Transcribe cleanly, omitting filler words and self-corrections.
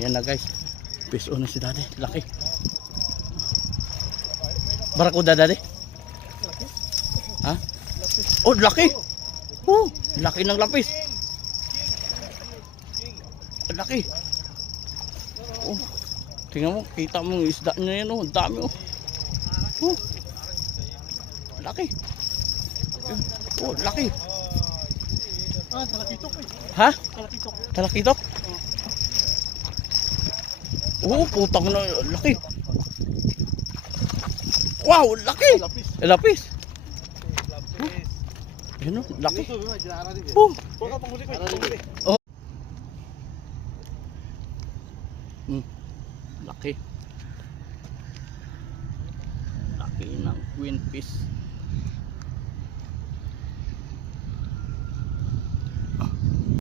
Ayan na guys. Fish on na si daddy. Laki. Barakuda daddy? Ha? Oh, laki. Oh, laki ng lapis. Laki. Oh. Tingnan mo, kita mo yung isda niya yan, oh. Ang dami, oh. Oh. Laki. Oh, laki. Talakitok eh. Ha? Talakitok. Talakitok? Oh, putang na, laki. Wow, laki. Lapis. Lapis. Lapis. Yan, oh, laki. Oh. Oh. Baka panghuli ko. Panghuli. Oh. Laki. Laki ng queen fish.